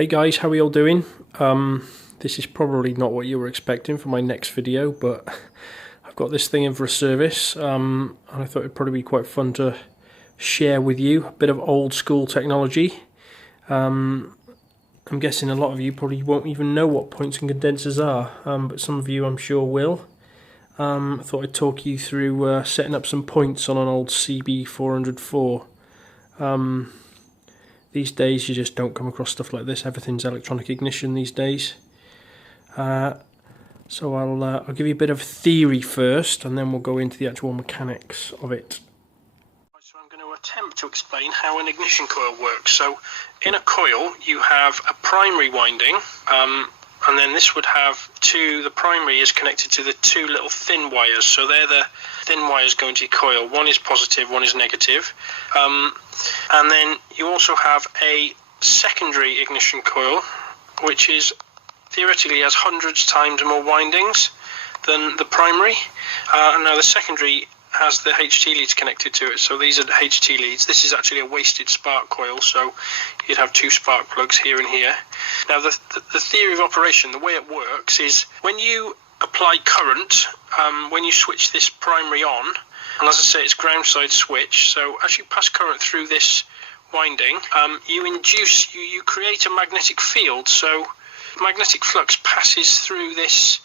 Hey guys, how are you all doing? This is probably not what you were expecting for my next video, but I've got this thing in for a service, and I thought it'd probably be quite fun to share with you a bit of old school technology. I'm guessing a lot of you probably won't even know what points and condensers are, but some of you I'm sure will. I thought I'd talk you through setting up some points on an old CB404. These days you just don't come across stuff like this. Everything's electronic ignition these days. So I'll give you a bit of theory first, and then we'll go into the actual mechanics of it. So I'm going to attempt to explain how an ignition coil works. So in a coil you have a primary winding, and then this would have the primary is connected to the two little thin wires. So they're the thin wires going to your coil. One is positive, one is negative. And then you also have a secondary ignition coil, which is theoretically has hundreds times more windings than the primary. And now the secondary has the HT leads connected to it, so these are the HT leads. This is actually a wasted spark coil, so you'd have two spark plugs here and here. Now the theory of operation, the way it works is when you apply current, when you switch this primary on, and as I say it's ground side switch, so as you pass current through this winding, you create a magnetic field. So magnetic flux passes through this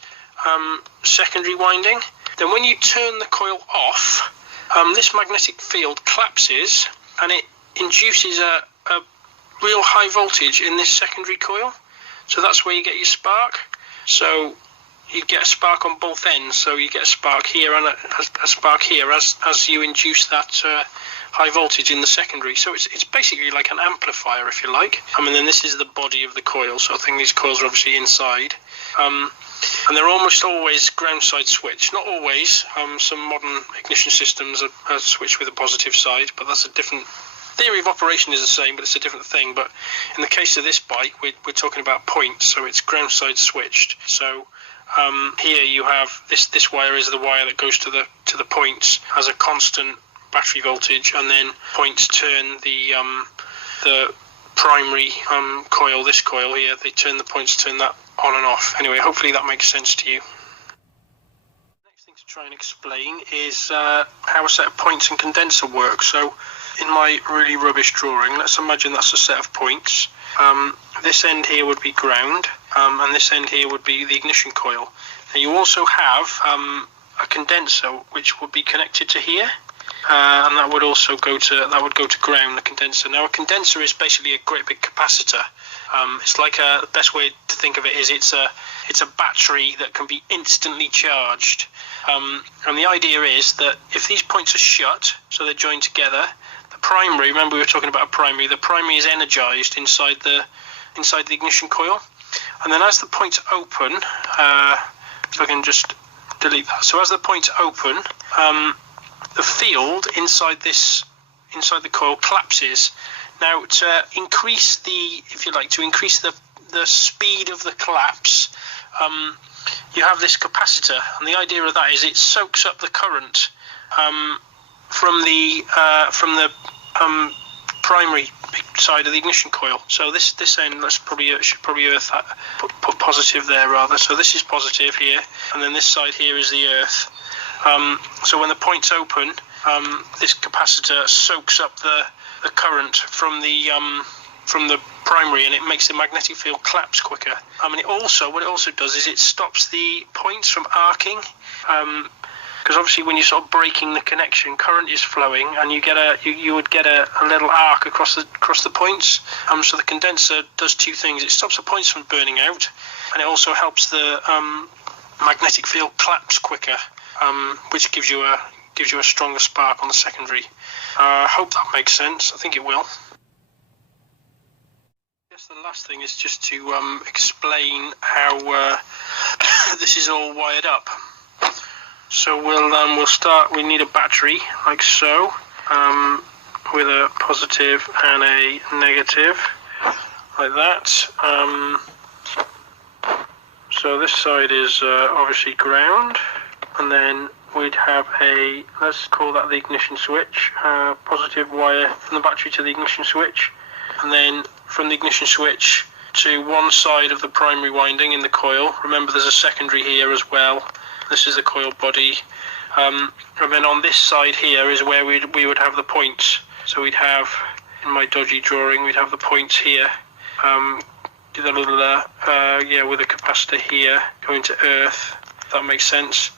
secondary winding. Then when you turn the coil off, this magnetic field collapses and it induces a real high voltage in this secondary coil. So that's where you get your spark. So you get a spark on both ends. So you get a spark here and a spark here as you induce that high voltage in the secondary. So it's basically like an amplifier, if you like. And then this is the body of the coil. So I think these coils are obviously inside. And they're almost always ground side switch. Not always. Some modern ignition systems are switched with a positive side, but that's a different theory of operation is the same, but it's a different thing. But in the case of this bike, we're talking about points, so it's ground side switched. So here you have this wire is the wire that goes to the points as a constant battery voltage, and then points turn the primary coil, this coil here, they turn the points, turn that on and off. Anyway, hopefully that makes sense to you. Next thing to try and explain is how a set of points and condenser works. So in my really rubbish drawing, let's imagine that's a set of points. This end here would be ground, and this end here would be the ignition coil. And you also have a condenser which would be connected to here. And that would also go to ground, the condenser. Now a condenser is basically a great big capacitor. It's like the best way to think of it is it's a battery that can be instantly charged. And the idea is that if these points are shut, so they're joined together, the primary, remember we were talking about a primary, the primary is energized inside the ignition coil. And then as the points open, if I can just delete that. So as the points open, the field inside the coil collapses. Now to increase the speed of the collapse, you have this capacitor, and the idea of that is it soaks up the current from the primary side of the ignition coil. So this end, should probably earth that, put positive there rather. So this is positive here, and then this side here is the earth. So when the points open, this capacitor soaks up the current from the primary, and it makes the magnetic field collapse quicker. What it also does is it stops the points from arcing, because obviously when you're sort of breaking the connection, current is flowing, and you would get a little arc across the points. So the condenser does two things: it stops the points from burning out, and it also helps the magnetic field collapse quicker. Which gives you a stronger spark on the secondary. Hope that makes sense. I think it will. I guess the last thing is just to explain how this is all wired up. So we'll start. We need a battery like so, with a positive and a negative, like that. So this side is obviously ground. And then we'd have let's call that the ignition switch, positive wire from the battery to the ignition switch, and then from the ignition switch to one side of the primary winding in the coil. Remember, there's a secondary here as well. This is the coil body. And then on this side here is where we would have the points. So we'd have, in my dodgy drawing, we'd have the points here. With a capacitor here going to earth, if that makes sense.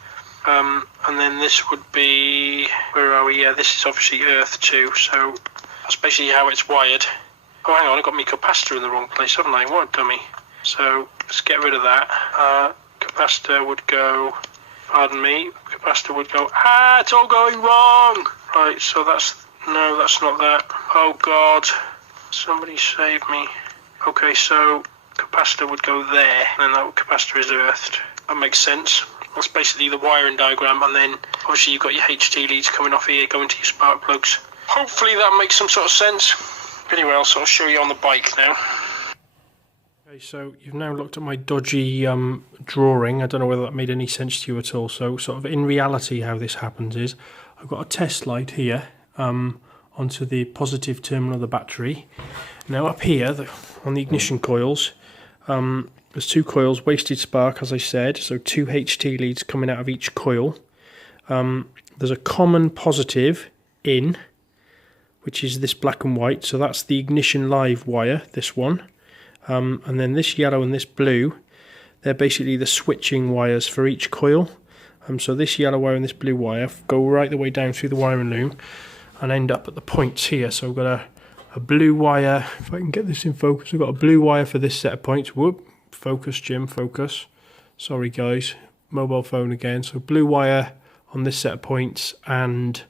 And then this would be, where are we? Yeah, this is obviously earth too, so that's basically how it's wired. Oh, hang on, I got my capacitor in the wrong place, haven't I? What a dummy. So let's get rid of that. Capacitor would go, pardon me, capacitor would go, it's all going wrong! Right, so that's not that. Oh God, somebody save me. Okay, so capacitor would go there, and then that capacitor is earthed. That makes sense. That's basically the wiring diagram, and then obviously you've got your HT leads coming off here, going to your spark plugs. Hopefully that makes some sort of sense. Anyway, I'll sort of show you on the bike now. Okay, so you've now looked at my dodgy drawing. I don't know whether that made any sense to you at all. So sort of in reality how this happens is I've got a test light here onto the positive terminal of the battery. Now up here on the ignition coils, there's two coils, wasted spark as I said, so two HT leads coming out of each coil. There's a common positive in, which is this black and white, so that's the ignition live wire, this one. And then this yellow and this blue, they're basically the switching wires for each coil. So this yellow wire and this blue wire go right the way down through the wiring loom and end up at the points here. So I've got a blue wire, if I can get this in focus, I've got a blue wire for this set of points. Whoop, focus Jim, focus. Sorry guys, mobile phone again. So blue wire on this set of points and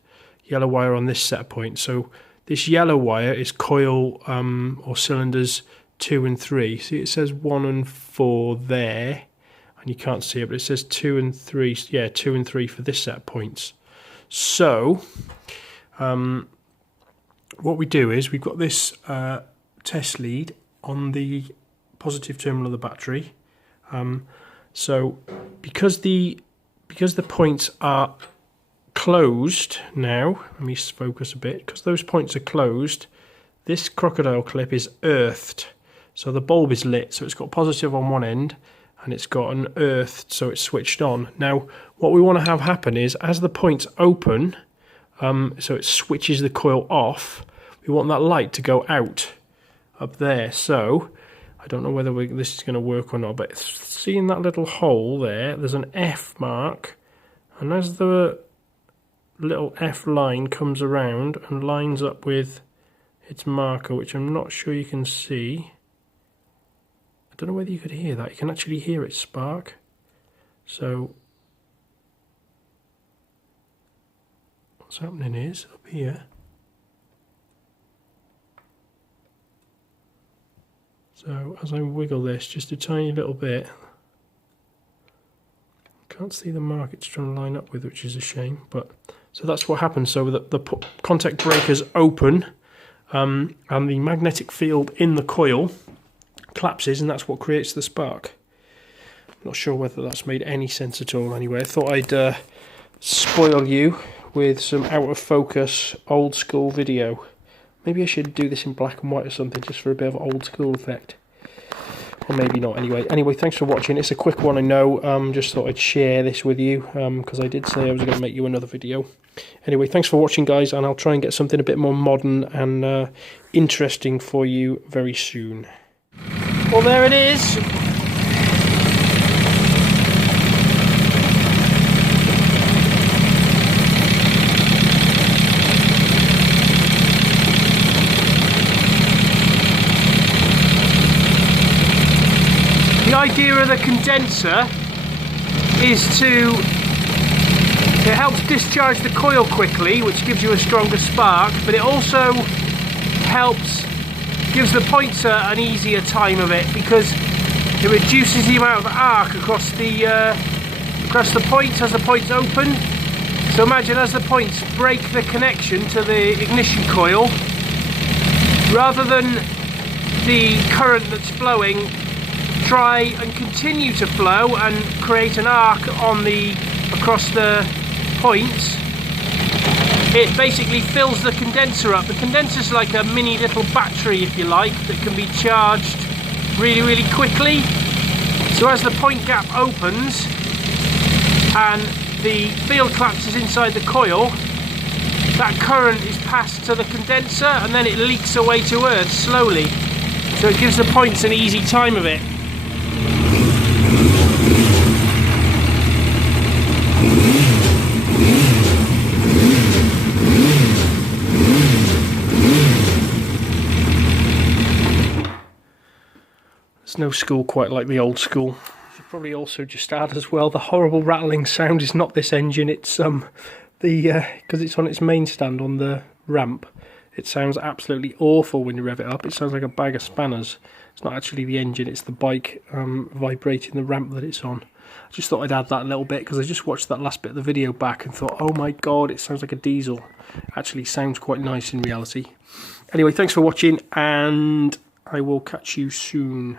yellow wire on this set of points. So this yellow wire is coil or cylinders 2 and 3. See, it says 1 and 4 there, and you can't see it, but it says 2 and 3. Yeah, 2 and 3 for this set of points. So what we do is we've got this test lead on the positive terminal of the battery. So because the points are closed now, let me focus a bit, because those points are closed, this crocodile clip is earthed. So the bulb is lit, so it's got positive on one end and it's got an earthed, so it's switched on. Now what we want to have happen is as the points open, so it switches the coil off, we want that light to go out up there. So I don't know whether this is going to work or not, but seeing that little hole there, there's an F mark, and as the little F line comes around and lines up with its marker, which I'm not sure you can see. I don't know whether you could hear that. You can actually hear it spark. So what's happening is up here. So as I wiggle this just a tiny little bit, I can't see the mark it's trying to line up with, which is a shame. But so that's what happens. So the contact breakers open, and the magnetic field in the coil collapses, and that's what creates the spark. I'm not sure whether that's made any sense at all. Anyway, I thought I'd spoil you with some out of focus old school video. Maybe I should do this in black and white or something, just for a bit of old school effect. Or maybe not. Anyway, thanks for watching. It's a quick one, I know. Just thought I'd share this with you, because I did say I was going to make you another video. Anyway, thanks for watching, guys, and I'll try and get something a bit more modern and interesting for you very soon. Well, there it is. The idea of the condenser is it helps discharge the coil quickly, which gives you a stronger spark, but it also gives the points an easier time of it, because it reduces the amount of arc across the points as the points open. So imagine as the points break the connection to the ignition coil, rather than the current that's flowing try and continue to flow and create an arc across the points, it basically fills the condenser up. The condenser's like a mini little battery, if you like, that can be charged really, really quickly. So as the point gap opens and the field collapses inside the coil, that current is passed to the condenser and then it leaks away to earth slowly. So it gives the points an easy time of it. There's no school quite like the old school. Should probably also just add as well, the horrible rattling sound is not this engine, it's because it's on its main stand on the ramp. It sounds absolutely awful when you rev it up. It sounds like a bag of spanners. It's not actually the engine, it's the bike vibrating the ramp that it's on. I just thought I'd add that a little bit because I just watched that last bit of the video back and thought, oh my god, it sounds like a diesel. Actually sounds quite nice in reality. Anyway, thanks for watching and I will catch you soon.